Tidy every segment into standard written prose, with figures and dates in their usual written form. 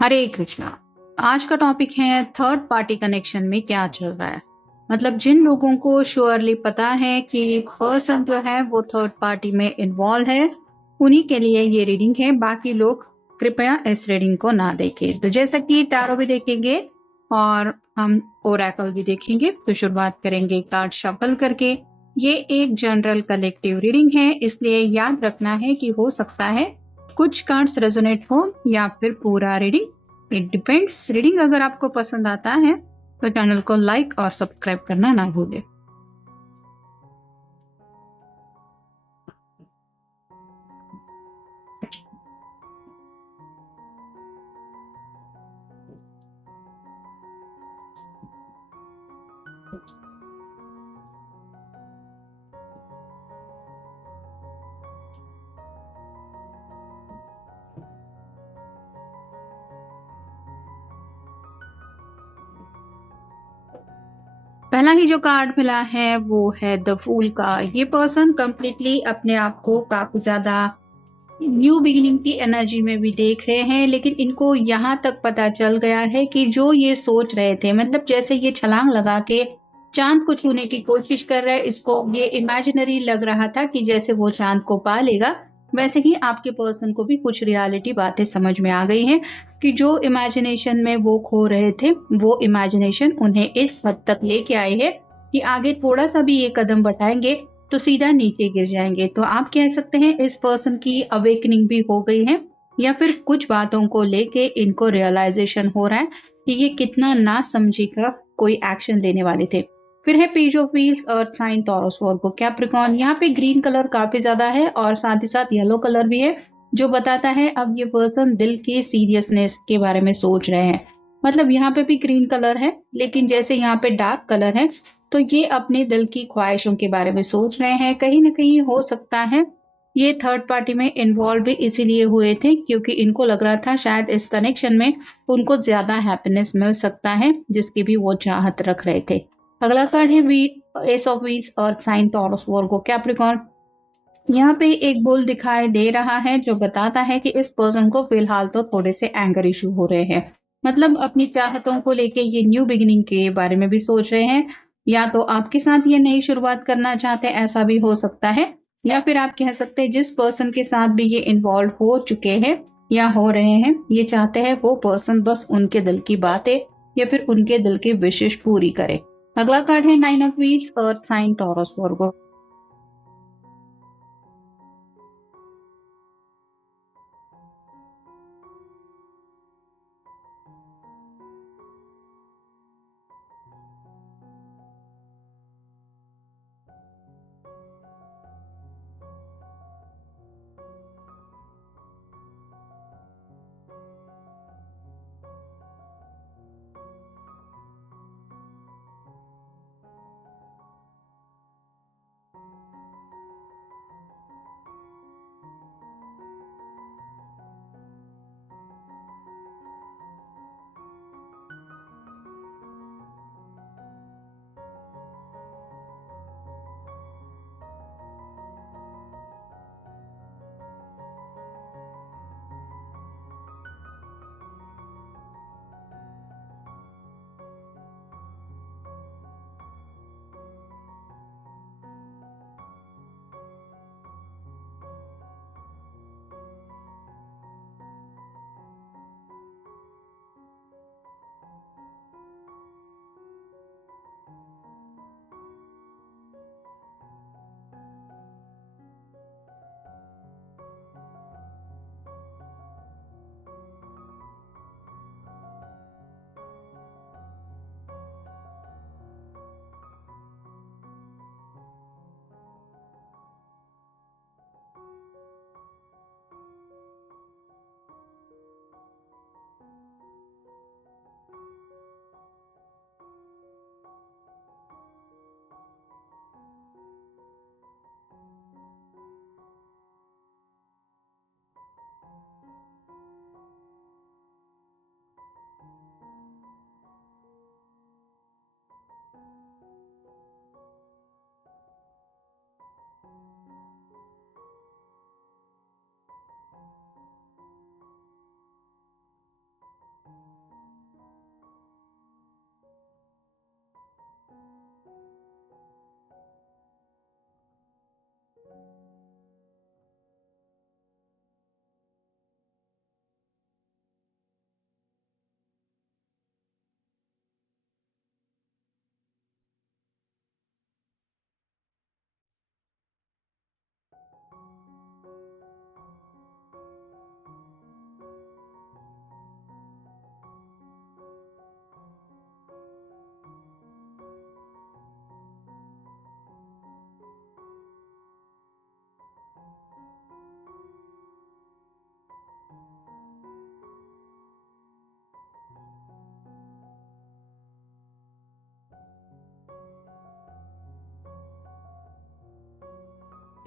हरे कृष्णा। आज का टॉपिक है थर्ड पार्टी कनेक्शन में क्या चल रहा है। मतलब जिन लोगों को श्योरली पता है कि पर्सन जो है वो थर्ड पार्टी में इन्वॉल्व है, उन्हीं के लिए ये रीडिंग है। बाकी लोग कृपया इस रीडिंग को ना देखें। तो जैसा कि टैरो भी देखेंगे और हम ओरेकल भी देखेंगे, तो शुरुआत करेंगे कार्ड शफल करके। ये एक जनरल कलेक्टिव रीडिंग है, इसलिए याद रखना है कि हो सकता है कुछ कार्ड्स रेजोनेट हो या फिर पूरा रीडिंग, इट डिपेंड्स। रीडिंग अगर आपको पसंद आता है तो चैनल को लाइक और सब्सक्राइब करना ना भूलें। पहला ही जो कार्ड मिला है वो है द फूल का। ये पर्सन कंप्लीटली अपने आप को काफी ज्यादा न्यू बिगिनिंग की एनर्जी में भी देख रहे हैं, लेकिन इनको यहाँ तक पता चल गया है कि जो ये सोच रहे थे, मतलब जैसे ये छलांग लगा के चांद को छूने की कोशिश कर रहे हैं, इसको ये इमेजिनरी लग रहा था कि जैसे वो चांद को पा लेगा, वैसे ही आपके पर्सन को भी कुछ रियलिटी बातें समझ में आ गई हैं कि जो इमेजिनेशन में वो खो रहे थे, वो इमेजिनेशन उन्हें इस हद तक लेके आई है कि आगे थोड़ा सा भी ये कदम बढ़ाएंगे तो सीधा नीचे गिर जाएंगे। तो आप कह सकते हैं इस पर्सन की अवेकनिंग भी हो गई है, या फिर कुछ बातों को लेके इनको रियलाइजेशन हो रहा है कि ये कितना ना समझी का कोई एक्शन लेने वाले थे। फिर है page of wheels, earth sign, Taurus, Virgo, Capricorn. यहाँ पे ग्रीन कलर काफी ज्यादा है और साथ ही साथ येलो कलर भी है, जो बताता है अब ये पर्सन दिल के सीरियसनेस के बारे में सोच रहे हैं। मतलब यहाँ पे भी ग्रीन कलर है, लेकिन जैसे यहाँ पे डार्क कलर है, तो ये अपने दिल की ख्वाहिशों के बारे में सोच रहे हैं। कहीं ना कहीं हो सकता है ये थर्ड पार्टी में इन्वॉल्व भी इसीलिए हुए थे क्योंकि इनको लग रहा था शायद इस कनेक्शन में उनको ज्यादा हैप्पीनेस मिल सकता है, जिसकी भी वो चाहत रख रहे थे। अगला कार्ड है V S of wheels, earth sign, Taurus, Virgo, Capricorn. यहाँ पे एक बुल दिखाई दे रहा है जो बताता है कि इस पर्सन को फिलहाल तो थोड़े से एंगर इशू हो रहे हैं। मतलब अपनी चाहतों को लेके ये न्यू बिगिनिंग के बारे में भी सोच रहे हैं, या तो आपके साथ ये नई शुरुआत करना चाहते हैं, ऐसा भी हो सकता है। या फिर आप कह सकते हैं जिस पर्सन के साथ भी ये इन्वॉल्व हो चुके हैं या हो रहे हैं, ये चाहते हैं वो पर्सन बस उनके दिल की बातें या फिर उनके दिल की विशेष पूरी करे। अगला कार्ड है nine of wheels, earth sign, Taurus, Virgo.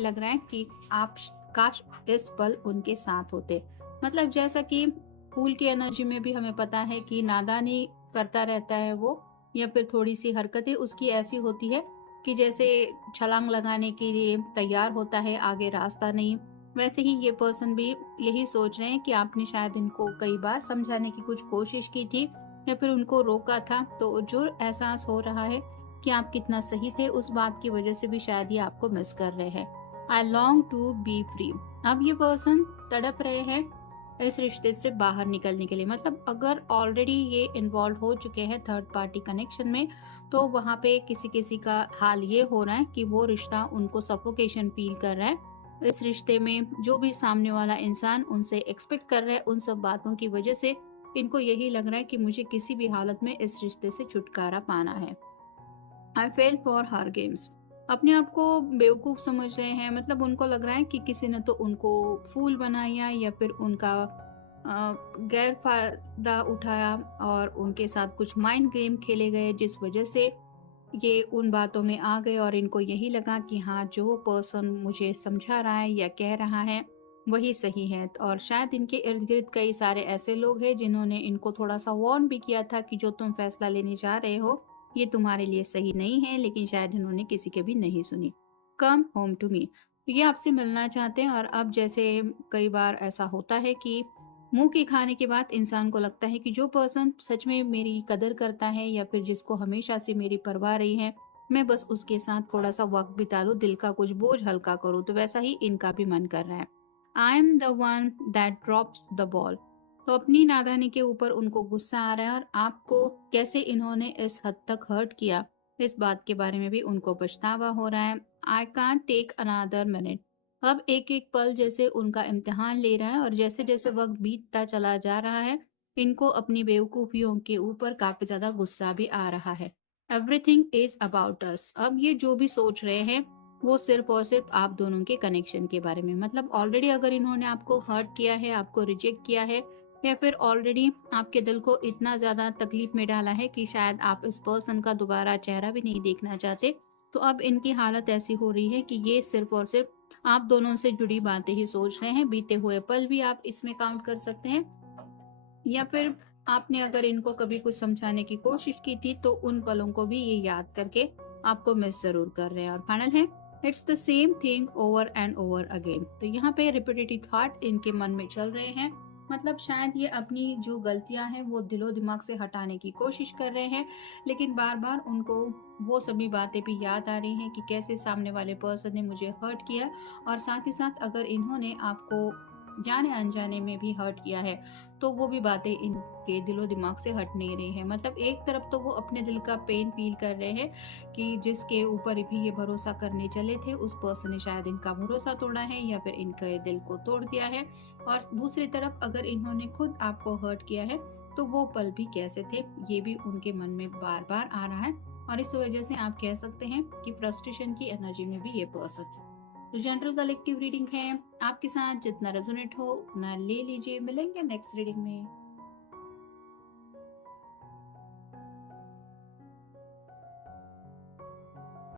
लग रहा है कि आप काश इस पल उनके साथ होते। मतलब जैसा कि फूल की एनर्जी में भी हमें पता है कि नादानी करता रहता है वो, या फिर थोड़ी सी हरकतें उसकी ऐसी होती है कि जैसे छलांग लगाने के लिए तैयार होता है, आगे रास्ता नहीं। वैसे ही ये पर्सन भी यही सोच रहे हैं कि आपने शायद इनको कई बार समझाने की कुछ कोशिश की थी या फिर उनको रोका था, तो जो एहसास हो रहा है कि आप कितना सही थे, उस बात की वजह से भी शायद ये आपको मिस कर रहे हैं। I long to be free. अब ये पर्सन तड़प रहे हैं इस रिश्ते से बाहर निकलने के लिए। मतलब अगर ऑलरेडी ये इन्वॉल्व हो चुके हैं थर्ड पार्टी कनेक्शन में, तो वहां पे किसी किसी का हाल ये हो रहा है कि वो रिश्ता उनको सफोकेशन फील कर रहा है। इस रिश्ते में जो भी सामने वाला इंसान उनसे एक्सपेक्ट कर रहा है, उन सब बातों की वजह से इनको यही लग रहा है कि मुझे किसी भी हालत में इस रिश्ते से छुटकारा पाना है। आई फेल फॉर हर गेम्स। अपने आप को बेवकूफ समझ रहे हैं। मतलब उनको लग रहा है कि किसी ने तो उनको फूल बनाया या फिर उनका गैर फायदा उठाया और उनके साथ कुछ माइंड गेम खेले गए, जिस वजह से ये उन बातों में आ गए और इनको यही लगा कि हाँ, जो पर्सन मुझे समझा रहा है या कह रहा है वही सही है। और शायद इनके इर्द गिर्द कई सारे ऐसे लोग हैं जिन्होंने इनको थोड़ा सा वार्न भी किया था कि जो तुम फैसला लेने जा रहे हो ये तुम्हारे लिए सही नहीं है, लेकिन शायद इन्होंने किसी की भी नहीं सुनी। Come home to me. ये आपसे मिलना चाहते हैं। और अब जैसे कई बार ऐसा होता है कि मुंह की खाने के बाद इंसान को लगता है कि जो पर्सन सच में मेरी कदर करता है या फिर जिसको हमेशा से मेरी परवाह रही है, मैं बस उसके साथ थोड़ा सा वक्त बिता लूं, दिल का कुछ बोझ हल्का करूं। तो वैसा ही इनका भी मन कर रहा है। I am the one that drops the ball. तो अपनी नादानी के ऊपर उनको गुस्सा आ रहा है और आपको कैसे इन्होंने इस हद तक हर्ट किया, इस बात के बारे में भी उनको पछतावा हो रहा है। I can't take another minute. अब एक एक पल जैसे उनका इम्तिहान ले रहा है और जैसे जैसे वक्त बीतता चला जा रहा है, इनको अपनी बेवकूफियों के ऊपर काफी ज्यादा गुस्सा भी आ रहा है। Everything is about us. अब ये जो भी सोच रहे हैं वो सिर्फ और सिर्फ आप दोनों के कनेक्शन के बारे में। मतलब ऑलरेडी अगर इन्होंने आपको हर्ट किया है, आपको रिजेक्ट किया है, या फिर ऑलरेडी आपके दिल को इतना ज्यादा तकलीफ में डाला है कि शायद आप इस पर्सन का दोबारा चेहरा भी नहीं देखना चाहते, तो अब इनकी हालत ऐसी हो रही है कि ये सिर्फ और सिर्फ आप दोनों से जुड़ी बातें ही सोच रहे हैं। बीते हुए पल भी आप इसमें काउंट कर सकते हैं, या फिर आपने अगर इनको कभी कुछ समझाने की कोशिश की थी तो उन पलों को भी ये याद करके आपको मिस जरूर कर रहे हैं। और फाइनल है, it's the same thing over and over again. तो यहाँ पे रिपीटेटिव थॉट इनके मन में चल रहे हैं। मतलब शायद ये अपनी जो गलतियां हैं वो दिलो दिमाग से हटाने की कोशिश कर रहे हैं, लेकिन बार बार उनको वो सभी बातें भी याद आ रही हैं कि कैसे सामने वाले पर्सन ने मुझे हर्ट किया। और साथ ही साथ अगर इन्होंने आपको जाने अनजाने में भी हर्ट किया है, तो वो भी बातें इनके दिलो दिमाग से हट नहीं रही है। मतलब एक तरफ तो वो अपने दिल का पेन फील कर रहे हैं कि जिसके ऊपर भी ये भरोसा करने चले थे उस पर्सन ने शायद इनका भरोसा तोड़ा है या फिर इनके दिल को तोड़ दिया है। और दूसरी तरफ अगर इन्होंने खुद आपको हर्ट किया है तो वो पल भी कैसे थे, ये भी उनके मन में बार बार आ रहा है। और इस वजह से आप कह सकते हैं कि फ्रस्ट्रेशन की एनर्जी में भी ये पर्सन। तो जनरल कलेक्टिव रीडिंग है, आपके साथ जितना रेजोनेट हो उतना ले लीजिए। मिलेंगे नेक्स्ट रीडिंग में।